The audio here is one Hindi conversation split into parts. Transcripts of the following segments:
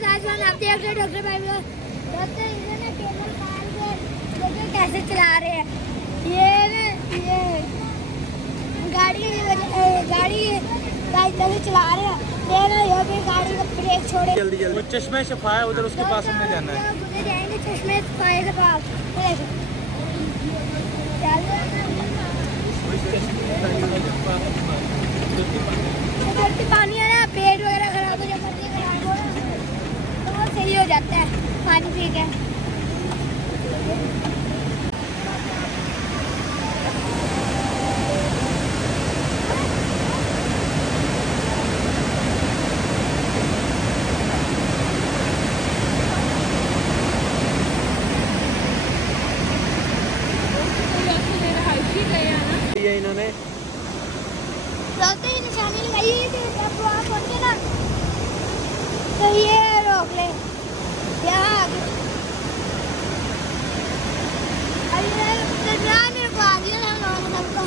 साजवान आप देख रहे डॉक्टर भाई दोस्तों इन्होंने केबल कार को देखो कैसे चला रहे हैं। ये गाड़ी तभी चला रहे हैं। ये भी गाड़ी का ब्रेक छोड़े जल्दी जल्दी। वो चश्मे शफा है उधर, उसके पास हमने जाना है। उधर जाएंगे चश्मे शफा के पास। पानी है ना, पेट वगैरह खराब हो जाता है, तो सही हो जाता है पानी पी के। इन्होंने निशानी लगाई है कि जब वहाँ पहुँचे ना तो ये रोक ले यहाँ आगे। अभी मेरे को आ गया ना लोगों सबको।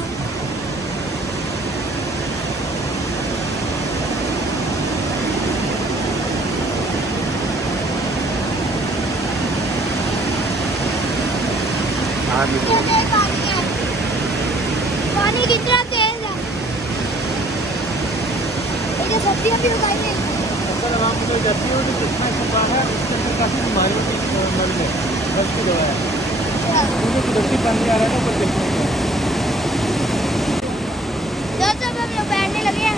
पानी कितना तेज है। ये सब्जियां भी उगाई हैं। अगर आम कोई जाती हो तो कितना खपा है, उसके अंदर काफ़ी बीमारियों की मर गए, गलती दवा है। उनको कुदरती पानी आ रहा है ना, तो देखने को दोस्तों हम लोग बैठने लगे हैं।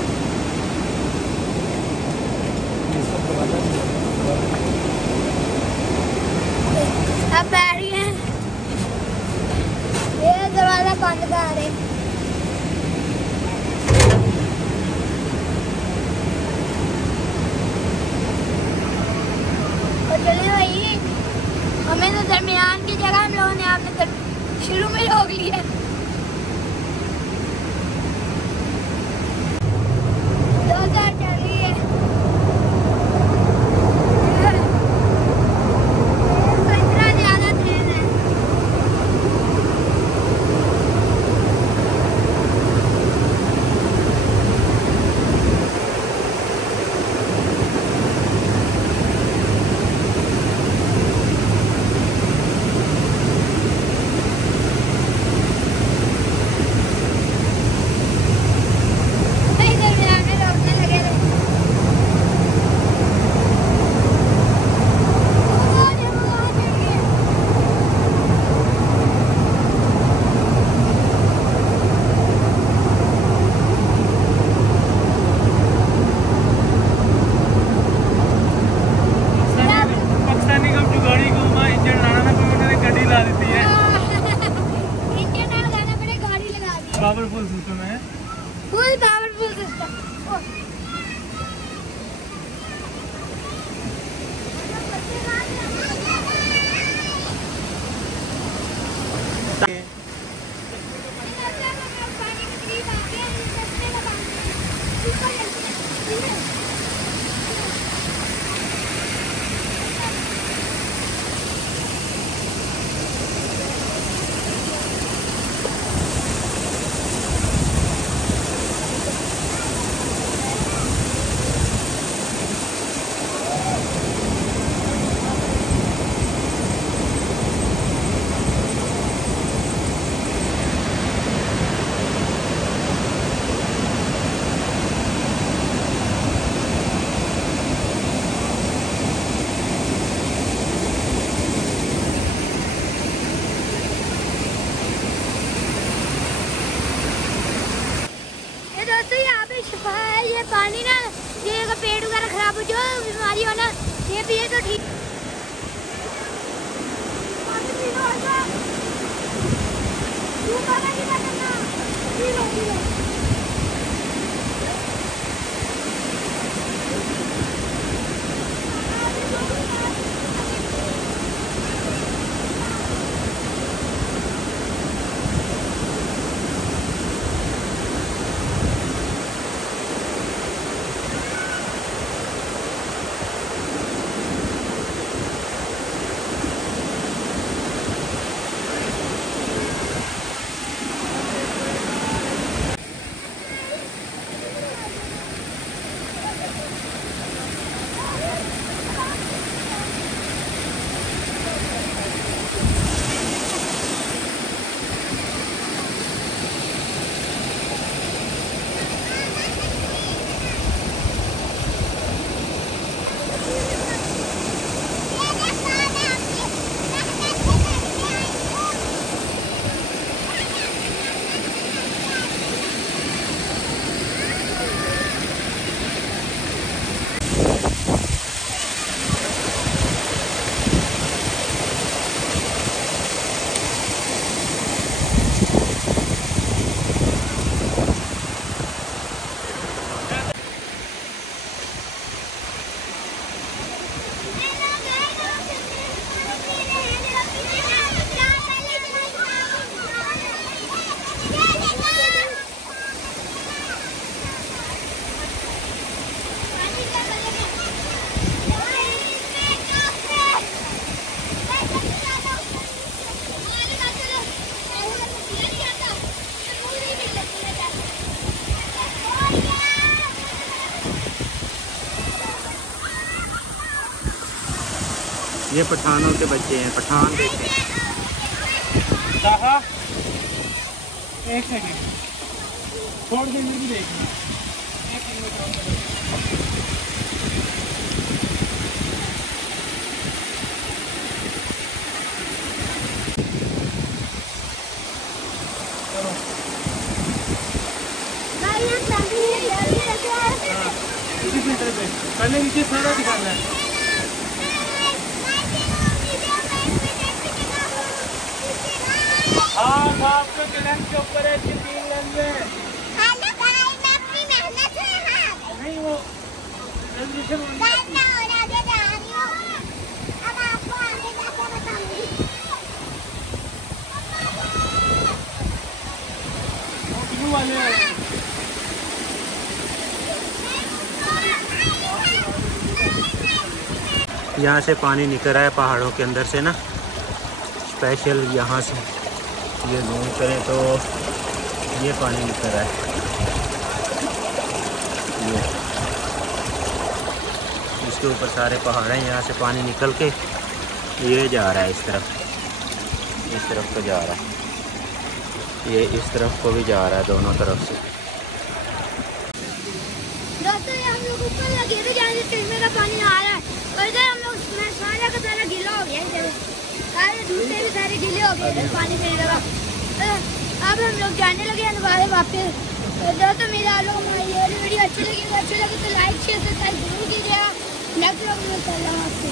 अब बैठ रही हैं। ये दरवाजा बंद कर रहे। चले भाई, हमें तो दरमियान की जगह हम लोगों ने आपने तो शुरू में रोक लिया। पावरफुल सिस्टम है, फुल पावरफुल सिस्टम। ये पानी ना, ये पेट वगैरह खराब हो जो बीमारी हो ना, ये पिए तो ठीक। ये पठानों के बच्चे हैं, पठान देखें। ताहा एक सेकंड थोड़ी देर में भी देखना। एक मिनट इसी फिल्टर पे पहले नीचे सारा दिखाना है। हाँ आपके चैनल के ऊपर है 3 लाइन में। नहीं वो रेजोल्यूशन ब्लू वाले हैं। यहाँ से पानी निकल रहा है पहाड़ों के अंदर से ना, स्पेशल यहाँ से ये जूम करें तो ये पानी निकल रहा है। ये इसके ऊपर सारे पहाड़ हैं, यहाँ से पानी निकल के ये जा रहा है इस तरफ को जा रहा है, ये इस तरफ को भी जा रहा है, दोनों तरफ से। दोस्तों ये हम लोग ऊपर लगे थे जहाँ से चश्मे का पानी आ रहा है, और इधर हम लोग सारा का सारा गीला हो गया, इधर सारे जूते भी सारे गीले हो गए इधर पानी से लगा। अब हम लोग जाने लगे हैं दोबारा वापस। दोस्तों मेरे आप लोग हमारी ये वीडियो अच्छी लगी तो लाइक शेयर सब्सक्राइब जरूर कीजिएगा। नेक्स्ट व्लॉग में चल रहा हूँ आपसे।